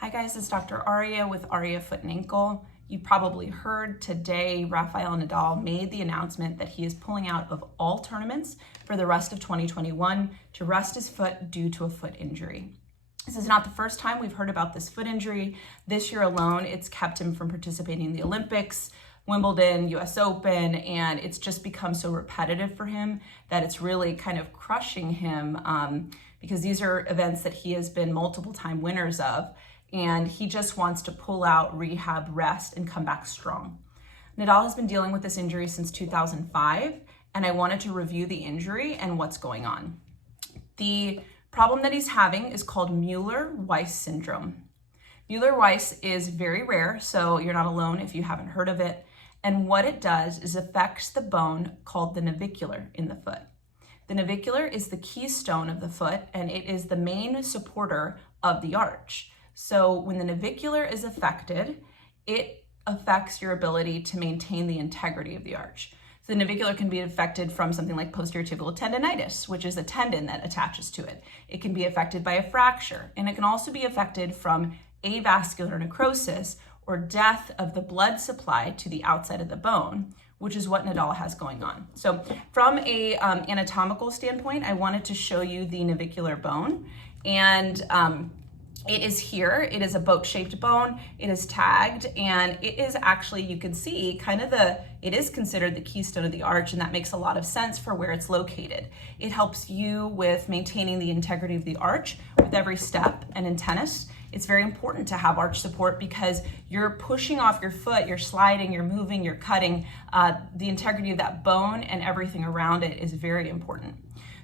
Hi guys, it's Dr. Arya with Arya Foot and Ankle. You probably heard today Rafa Nadal made the announcement that he is pulling out of all tournaments for the rest of 2021 to rest his foot due to a foot injury. This is not the first time we've heard about this foot injury. This year alone, it's kept him from participating in the Olympics, Wimbledon, US Open, and it's just become so repetitive for him that it's really kind of crushing him because these are events that he has been multiple time winners of, and he just wants to pull out, rehab, rest, and come back strong. Nadal has been dealing with this injury since 2005, and I wanted to review the injury and what's going on. The problem that he's having is called Mueller-Weiss Syndrome. Mueller-Weiss is very rare, so you're not alone if you haven't heard of it. And what it does is affects the bone called the navicular in the foot. The navicular is the keystone of the foot, and it is the main supporter of the arch. So when the navicular is affected, it affects your ability to maintain the integrity of the arch. The navicular can be affected from something like posterior tibial tendonitis, which is a tendon that attaches to it. It can be affected by a fracture, and it can also be affected from avascular necrosis or death of the blood supply to the outside of the bone, which is what Nadal has going on. So from a anatomical standpoint, I wanted to show you the navicular bone, and it is here. It is a boat-shaped bone. It is tagged, and it is actually, you can see, it is considered the keystone of the arch, and that makes a lot of sense for where it's located. It helps you with maintaining the integrity of the arch with every step, and in tennis, it's very important to have arch support because you're pushing off your foot, you're sliding, you're moving, you're cutting. The integrity of that bone and everything around it is very important.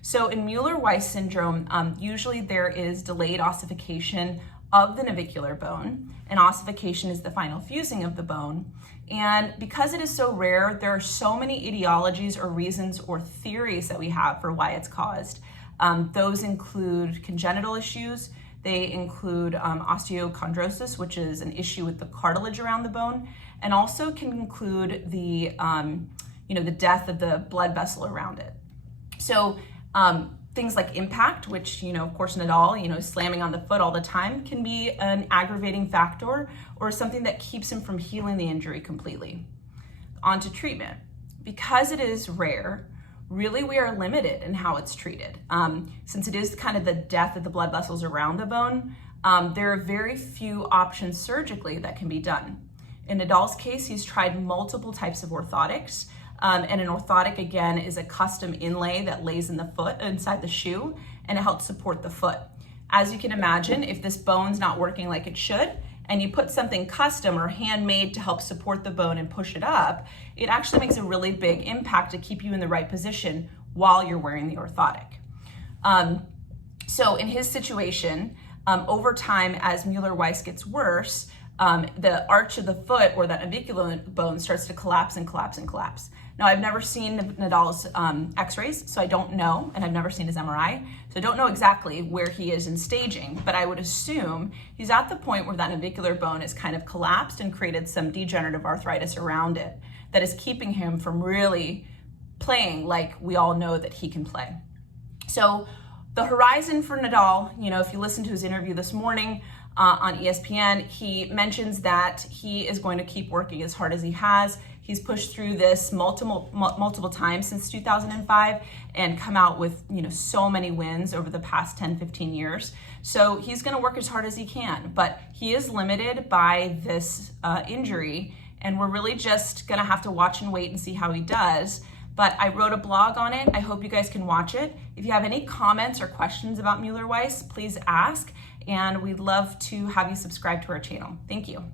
So in Mueller-Weiss syndrome, usually there is delayed ossification of the navicular bone, and ossification is the final fusing of the bone. And because it is so rare, there are so many etiologies or reasons or theories that we have for why it's caused. Those include congenital issues. They include osteochondrosis, which is an issue with the cartilage around the bone, and also can include the death of the blood vessel around it. So things like impact, which, of course, Nadal, slamming on the foot all the time, can be an aggravating factor or something that keeps him from healing the injury completely. On to treatment. Because it is rare, really we are limited in how it's treated. Since it is kind of the death of the blood vessels around the bone, there are very few options surgically that can be done. In Nadal's case, he's tried multiple types of orthotics. And an orthotic, again, is a custom inlay that lays in the foot, inside the shoe, and it helps support the foot. As you can imagine, if this bone's not working like it should, and you put something custom or handmade to help support the bone and push it up, it actually makes a really big impact to keep you in the right position while you're wearing the orthotic. So in his situation, over time, as Mueller-Weiss gets worse, the arch of the foot or that navicular bone starts to collapse and collapse and collapse. Now, I've never seen Nadal's x-rays, so I don't know, and I've never seen his MRI, so I don't know exactly where he is in staging, but I would assume he's at the point where that navicular bone is kind of collapsed and created some degenerative arthritis around it that is keeping him from really playing like we all know that he can play. So the horizon for Nadal, if you listen to his interview this morning, on ESPN, he mentions that he is going to keep working as hard as he has. He's pushed through this multiple times since 2005 and come out with so many wins over the past 10, 15 years. So he's going to work as hard as he can, but he is limited by this injury, and we're really just going to have to watch and wait and see how he does. But I wrote a blog on it. I hope you guys can watch it. If you have any comments or questions about Mueller-Weiss, please ask, and we'd love to have you subscribe to our channel. Thank you.